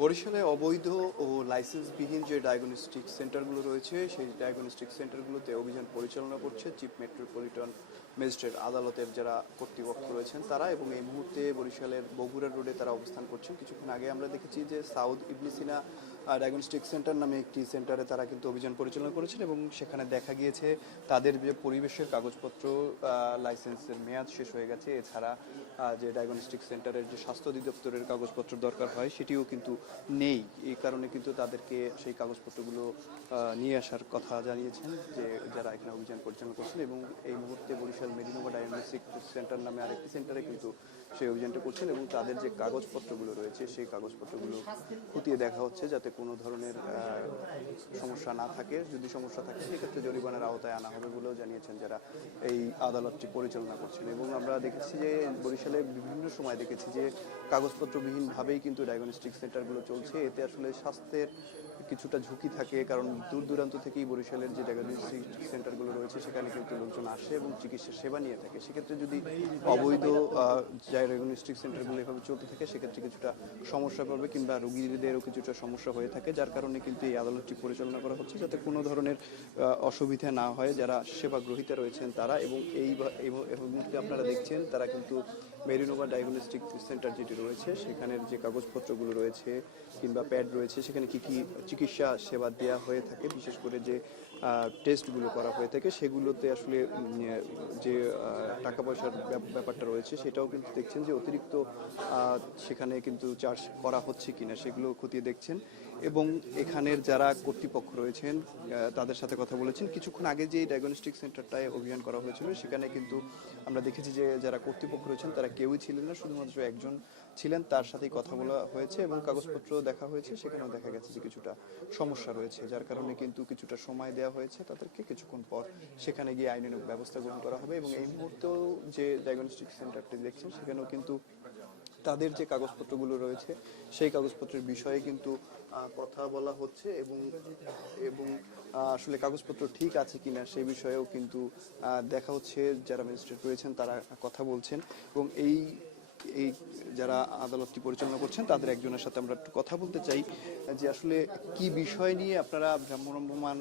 বরিশালে অবৈধ ও লাইসেন্সবিহীন যে ডায়াগনস্টিক সেন্টারগুলো রয়েছে সেই ডায়াগনস্টিক সেন্টারগুলোতে অভিযান পরিচালনা করছে চিফ মেট্রোপলিটন ম্যাজিস্ট্রেট আদালতের যারা কর্তৃপক্ষ রয়েছেন তারা, এবং এই মুহূর্তে বরিশালের বগুড়া রোডে তারা অবস্থান করছেন। কিছুক্ষণ আগে আমরা দেখেছি যে সাউথ ইবনে সিনা ডায়াগনস্টিক সেন্টার নামে একটি সেন্টারে তারা কিন্তু অভিযান পরিচালনা করেছেন এবং সেখানে দেখা গিয়েছে তাদের যে পরিবেশের কাগজপত্র লাইসেন্সের মেয়াদ শেষ হয়ে গেছে। এছাড়া যে ডায়াগনস্টিক সেন্টারের যে স্বাস্থ্য অধিদপ্তরের কাগজপত্র দরকার হয় সেটিও কিন্তু নেই। এই কারণে কিন্তু তাদেরকে সেই কাগজপত্রগুলো নিয়ে আসার কথা জানিয়েছেন যে যারা এখানে অভিযান পরিচালনা করছেন। এবং এই মুহূর্তে বরিশাল মেডিনোভা ডায়াগনস্টিক সেন্টার নামে আরেকটি সেন্টারে কিন্তু সেই অভিযানটা করছেন এবং তাদের যে কাগজপত্রগুলো রয়েছে সেই কাগজপত্রগুলো খতিয়ে দেখা হচ্ছে যাতে কোনো ধরনের সমস্যা না থাকে। যদি সমস্যা থাকে সেক্ষেত্রে জরিমানার আওতায় আনা হবে বলেও জানিয়েছেন যারা এই আদালতটি পরিচালনা করছেন। এবং আমরা দেখেছি যে বরিশালে বিভিন্ন সময় দেখেছি যে কাগজপত্রবিহীনভাবেই কিন্তু ডায়াগনস্টিক সেন্টারগুলো চলছে। এতে আসলে স্বাস্থ্যের কিছুটা ঝুঁকি থাকে, কারণ দূর দূরান্ত থেকেই বরিশালের যে ডায়াগনস্টিক সেন্টারগুলো রয়েছে সেখানে কিন্তু লোকজন আসে এবং চিকিৎসা সেবা নিয়ে থাকে। সেক্ষেত্রে যদি অবৈধ ডায়াগনস্টিক সেন্টারগুলো এভাবে চলতে থাকে সেক্ষেত্রে কিছুটা সমস্যা করবে কিংবা রোগীদেরও কিছুটা সমস্যা হয়ে থাকে, যার কারণে কিন্তু এই আদালতটি পরিচালনা করা হচ্ছে যাতে কোনো ধরনের অসুবিধা না হয় যারা সেবা গ্রহীতা রয়েছেন তারা। এবং এই মুহূর্তে আপনারা দেখছেন তারা কিন্তু মেরিনোভা ডায়াগনস্টিক সেন্টার যেটি রয়েছে সেখানের যে কাগজপত্রগুলো রয়েছে কিংবা প্যাড রয়েছে সেখানে কি কি চিকিৎসা সেবা দেওয়া হয়ে থাকে, বিশেষ করে যে টেস্টগুলো করা হয়ে থাকে সেগুলোতে আসলে যে টাকা পয়সার ব্যাপারটা রয়েছে সেটাও কিন্তু দেখছেন যে অতিরিক্ত সেখানে কিন্তু চার্জ করা হচ্ছে কিনা সেগুলো খতিয়ে দেখছেন। এবং এখানের যারা কর্তৃপক্ষ রয়েছেন তাদের সাথে কথা বলেছেন। কিছুক্ষণ আগে যে ডায়াগনস্টিক সেন্টারটায় অভিযান করা হয়েছিল সেখানে কিন্তু আমরা দেখেছি যে যারা কর্তৃপক্ষ রয়েছেন তারা কেউই ছিলেন না, শুধুমাত্র একজন ছিলেন, তার সাথেই কথা বলা হয়েছে এবং কাগজপত্র দেখা হয়েছে। সেখানেও দেখা গেছে যে কিছুটা সমস্যা রয়েছে, যার কারণে কিন্তু কিছুটা সময় দেওয়া হয়েছে তাদেরকে। কিছুক্ষণ পর সেখানে গিয়ে আইনানুগ ব্যবস্থা গ্রহণ করা হবে। এবং এই মুহূর্তেও যে ডায়াগনস্টিক সেন্টারটি দেখছেন সেখানেও কিন্তু তাদের যে কাগজপত্রগুলো রয়েছে সেই কাগজপত্রের বিষয়ে কিন্তু কথা বলা হচ্ছে এবং এবং আসলে কাগজপত্র ঠিক আছে কিনা সেই বিষয়েও কিন্তু দেখা হচ্ছে। যারা ম্যাজিস্ট্রেট রয়েছেন তারা কথা বলছেন এবং এই যারা আদালতটি পরিচালনা করছেন তাদের একজনের সাথে আমরা একটু কথা বলতে চাই যে আসলে কি বিষয় নিয়ে আপনারা ভ্রাম্যমাণ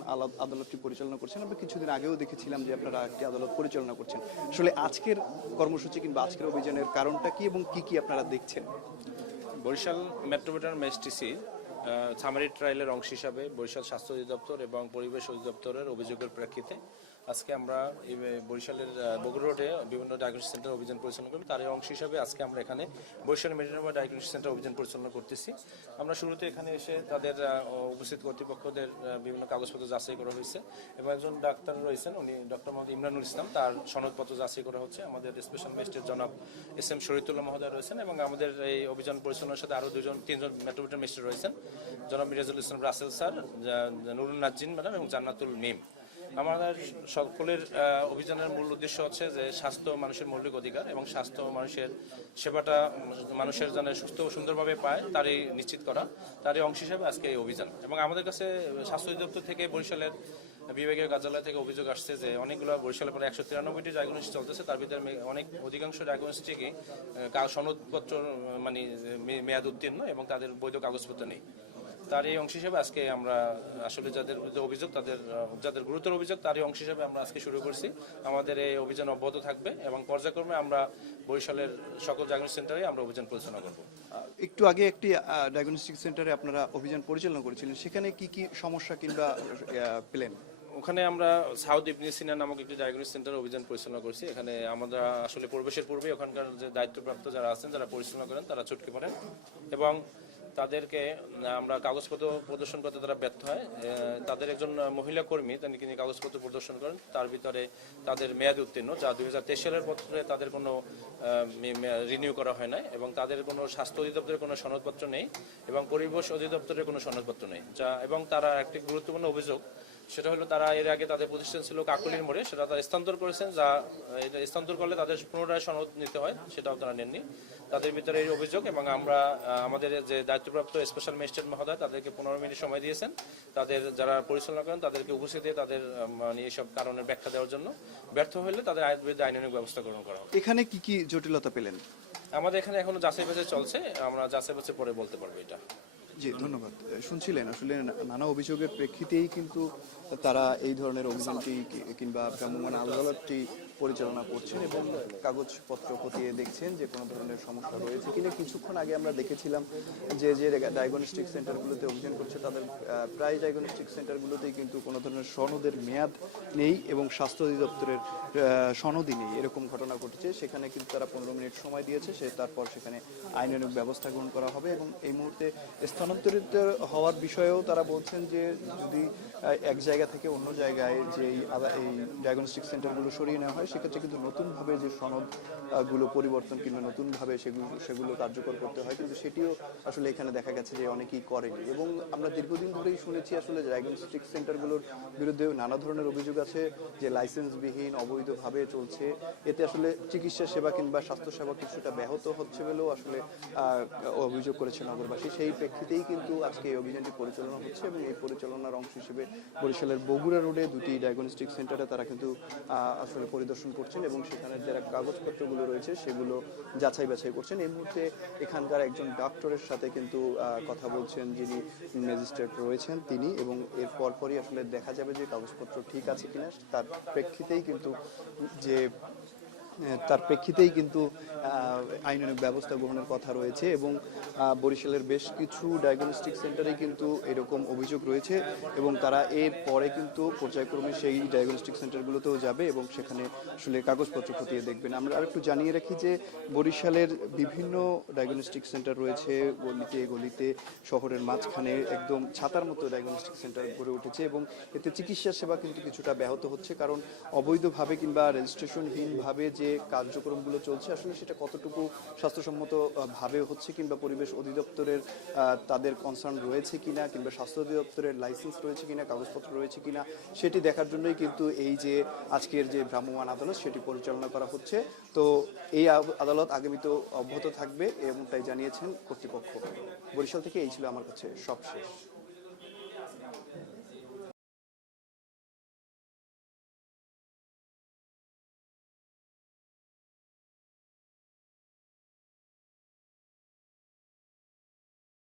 আদালতটি পরিচালনা করছেন। আমরা কিছুদিন আগেও দেখেছিলাম যে আপনারা একটি আদালত পরিচালনা করছেন। আসলে আজকের কর্মসূচি কিংবা আজকের অভিযানের কারণটা কি এবং কি কি আপনারা দেখছেন? বরিশাল মেট্রোপলিটন ম্যাজিস্ট্রেসি সামারি ট্রায়ালের অংশ হিসাবে বরিশাল স্বাস্থ্য অধিদপ্তর এবং পরিবেশ অধিদপ্তরের অভিযোগের প্রেক্ষিতে আজকে আমরা এই বরিশালের বগুড়া রোডে বিভিন্ন ডায়াগনস্টিক সেন্টার অভিযান পরিচালনা করি। তার অংশ হিসাবে আজকে আমরা এখানে বরিশাল মেডিনোভা ডায়াগনস্টিক সেন্টার অভিযান পরিচালনা করতেছি। আমরা শুরুতে এখানে এসে তাদের উপস্থিত কর্তৃপক্ষদের বিভিন্ন কাগজপত্র যাচাই করা হয়েছে এবং একজন ডাক্তার রয়েছেন, উনি ডক্টর মোহাম্মদ ইমরানুল ইসলাম, তার সনদপত্র যাচাই করা হচ্ছে। আমাদের স্পেশাল ম্যাজিস্ট্রেট জনাব এস এম শরীয়তুল্লাহ মহোদয় রয়েছেন এবং আমাদের এই অভিযান পরিচালনার সাথে আরও তিনজন মেট্রোপলিটন ম্যাজিস্ট্রেট রয়েছেন, জনাব মিরাজুল ইসলাম রাসেল স্যার, নুরুন নাজিন ম্যাডাম এবং জান্নাতুল মিম। আমাদের সকলের অভিযানের মূল উদ্দেশ্য হচ্ছে যে স্বাস্থ্য মানুষের মৌলিক অধিকার এবং স্বাস্থ্য মানুষের সেবাটা মানুষের যেন সুস্থ ও সুন্দরভাবে পায় তারই নিশ্চিত করা, তারই অংশ হিসেবে আজকে এই অভিযান। এবং আমাদের কাছে স্বাস্থ্য অধিদপ্তর থেকে বরিশালের বিভাগীয় কার্যালয় থেকে অভিযোগ আসছে যে অনেকগুলো বরিশালে প্রায় 193টি ডায়াগনস্টিক চলতেছে, তার ভিতরে অধিকাংশ ডায়াগনস্টিকই সনদপত্র মানে মেয়াদ উত্তীর্ণ এবং তাদের বৈধ কাগজপত্র নেই। তার এই অংশ হিসেবে আজকে আমরা আসলে যাদের অভিযোগ যাদের গুরুতর অভিযোগ তারই অংশ হিসেবে আমরা আজকে শুরু করছি। আমাদের এই অভিযান অব্যাহত থাকবে এবং পর্যায়ক্রমে আমরা বরিশালের সকল ডায়াগনস্টিক সেন্টারে আমরা অভিযান পরিচালনা করব। একটু আগে একটি ডায়াগনস্টিক সেন্টারে আপনারা অভিযান পরিচালনা করেছিলেন, সেখানে কি কি সমস্যা কিংবা পেলেন? ওখানে আমরা সাউথ ইবনে সিনা নামক একটি ডায়াগনস্টিক সেন্টার অভিযান পরিচালনা করছি। এখানে আমরা আসলে প্রবেশের পূর্বে ওখানকার যে দায়িত্বপ্রাপ্ত যারা আছেন, যারা পরিচালনা করেন, তারা চটকে পড়েন এবং তাদেরকে আমরা কাগজপত্র প্রদর্শন করতে তারা ব্যর্থ হয়। তাদের একজন মহিলা কর্মী তিনি কাগজপত্র প্রদর্শন করেন, তার ভিতরে তাদের মেয়াদ উত্তীর্ণ, যা 2023 সালের পত্রে তাদের কোনো রিনিউ করা হয় না এবং তাদের কোনো স্বাস্থ্য অধিদপ্তরের কোনো সনদপত্র নেই এবং পরিবেশ অধিদপ্তরের কোনো সনদপত্র নেই। এবং তারা একটি গুরুত্বপূর্ণ অভিযোগ, সেটা হলো তারা এর আগে তাদের প্রতিষ্ঠান ছিল কাকুলির মোড়ে, সেটা তারা স্থানান্তর করেছেন, যা এটা স্থানান্তর করলে তাদের পুনরায় সনদ নিতে হয়, সেটাও তারা নেননি। তাদের ভিতরে এই অভিযোগ এবং আমরা আমাদের যে দায়িত্বপ্রাপ্ত স্পেশাল ম্যাজিস্ট্রেট মহোদয় তাদেরকে 15 মিনিট সময় দিয়েছেন তাদের যারা পরিচালনা করেন তাদেরকে উপস্থিত দিয়ে তাদের মানে এইসব কারণের ব্যাখ্যা দেওয়ার জন্য। ব্যর্থ হলে তাদের বিরুদ্ধে আইনানুগ ব্যবস্থা গ্রহণ করা হবে। এখানে কি কি জটিলতা পেলেন? আমাদের এখানে এখনো যাচাই বাছাই চলছে, আমরা যাচাই বাছাই পরে বলতে পারবো এটা। জি ধন্যবাদ। শুনছিলেন আসলে নানা অভিযোগের প্রেক্ষিতেই কিন্তু তারা এই ধরনের অভিযানটি কিংবা ভ্রাম্যমাণ আদালতটি পরিচালনা করছেন এবং কাগজপত্র খতিয়ে দেখছেন যে কোনো ধরনের সমস্যা রয়েছে কিনা। কিছুক্ষণ আগে আমরা দেখেছিলাম যে যে ডায়াগনস্টিক সেন্টারগুলোতে অভিযান করছে তাদের প্রায় ডায়াগনস্টিক সেন্টারগুলোতেই কিন্তু কোনো ধরনের সনদের মেয়াদ নেই এবং স্বাস্থ্য অধিদপ্তরের সনদই নেই, এরকম ঘটনা ঘটেছে। সেখানে কিন্তু তারা 15 মিনিট সময় দিয়েছে, তারপর সেখানে আইনানুগ ব্যবস্থা গ্রহণ করা হবে এবং এই মুহূর্তে স্থানান্তরিত হওয়ার বিষয়েও তারা বলছেন যে যদি এক জায়গা থেকে অন্য জায়গায় যে এই ডায়াগনস্টিক সেন্টারগুলো সরিয়ে নেওয়া হয় সেক্ষেত্রে কিন্তু নতুনভাবে যে সনদগুলো পরিবর্তন কিংবা নতুনভাবে সেগুলো কার্যকর করতে হয়, কিন্তু সেটিও আসলে এখানে দেখা গেছে যে অনেকেই করেনি। এবং আমরা দীর্ঘদিন ধরেই শুনেছি আসলে ডায়াগনস্টিক সেন্টারগুলোর বিরুদ্ধে নানা ধরনের অভিযোগ আছে যে লাইসেন্সবিহীন অবৈধভাবে চলছে, এতে আসলে চিকিৎসা সেবা কিংবা স্বাস্থ্যসেবা কিছুটা ব্যাহত হচ্ছে বলেও আসলে অভিযোগ করেছে নগরবাসী। সেই প্রেক্ষিতেই কিন্তু আজকে এই অভিযানটি পরিচালনা হচ্ছে এবং এই পরিচালনার অংশ হিসেবে বরিশালের বগুড়া রোডে দুটি ডায়াগনস্টিক সেন্টারে তারা কিন্তু আসলে পরিদর্শন করছেন এবং সেখানে যারা কাগজপত্রগুলো রয়েছে সেগুলো যাচাই বাছাই করছেন। এই মুহূর্তে এখানকার একজন ডক্টরের সাথে কিন্তু কথা বলছেন যিনি ম্যাজিস্ট্রেট রয়েছেন তিনি, এবং এর পরপরই আসলে দেখা যাবে যে কাগজপত্র ঠিক আছে কিনা। তার প্রেক্ষিতেই কিন্তু আইনানুগ ব্যবস্থা গ্রহণের কথা রয়েছে এবং বরিশালের বেশ কিছু ডায়াগনস্টিক সেন্টারে কিন্তু এরকম অভিযোগ রয়েছে এবং তারা এর পরে কিন্তু পর্যায়ক্রমে সেই ডায়াগনস্টিক সেন্টারগুলোতেও যাবে এবং সেখানে আসলে কাগজপত্র খতিয়ে দেখবেন। আমরা আরেকটু জানিয়ে রাখি যে বরিশালের বিভিন্ন ডায়াগনস্টিক সেন্টার রয়েছে গলিতে গলিতে, শহরের মাঝখানে একদম ছাতার মতো ডায়াগনস্টিক সেন্টার গড়ে উঠেছে এবং এতে চিকিৎসা সেবা কিন্তু কিছুটা ব্যাহত হচ্ছে, কারণ অবৈধভাবে কিংবা রেজিস্ট্রেশনহীনভাবে যে কার্যক্রমগুলো চলছে আসলে সেটা কতটুকু স্বাস্থ্যসম্মত ভাবে হচ্ছে কিংবা পরিবেশ অধিদপ্তরের তাদের কনসার্ন রয়েছে কিনা কিংবা স্বাস্থ্য অধিদপ্তরের লাইসেন্স রয়েছে কিনা, কাগজপত্র রয়েছে কিনা সেটি দেখার জন্যই কিন্তু এই যে আজকের যে ভ্রাম্যমাণ আদালত সেটি পরিচালনা করা হচ্ছে। তো এই আদালত আগামীতেও অব্যাহত থাকবে এমনটাই জানিয়েছেন কর্তৃপক্ষ। বরিশাল থেকে এই ছিল আমার কাছে সবশেষ।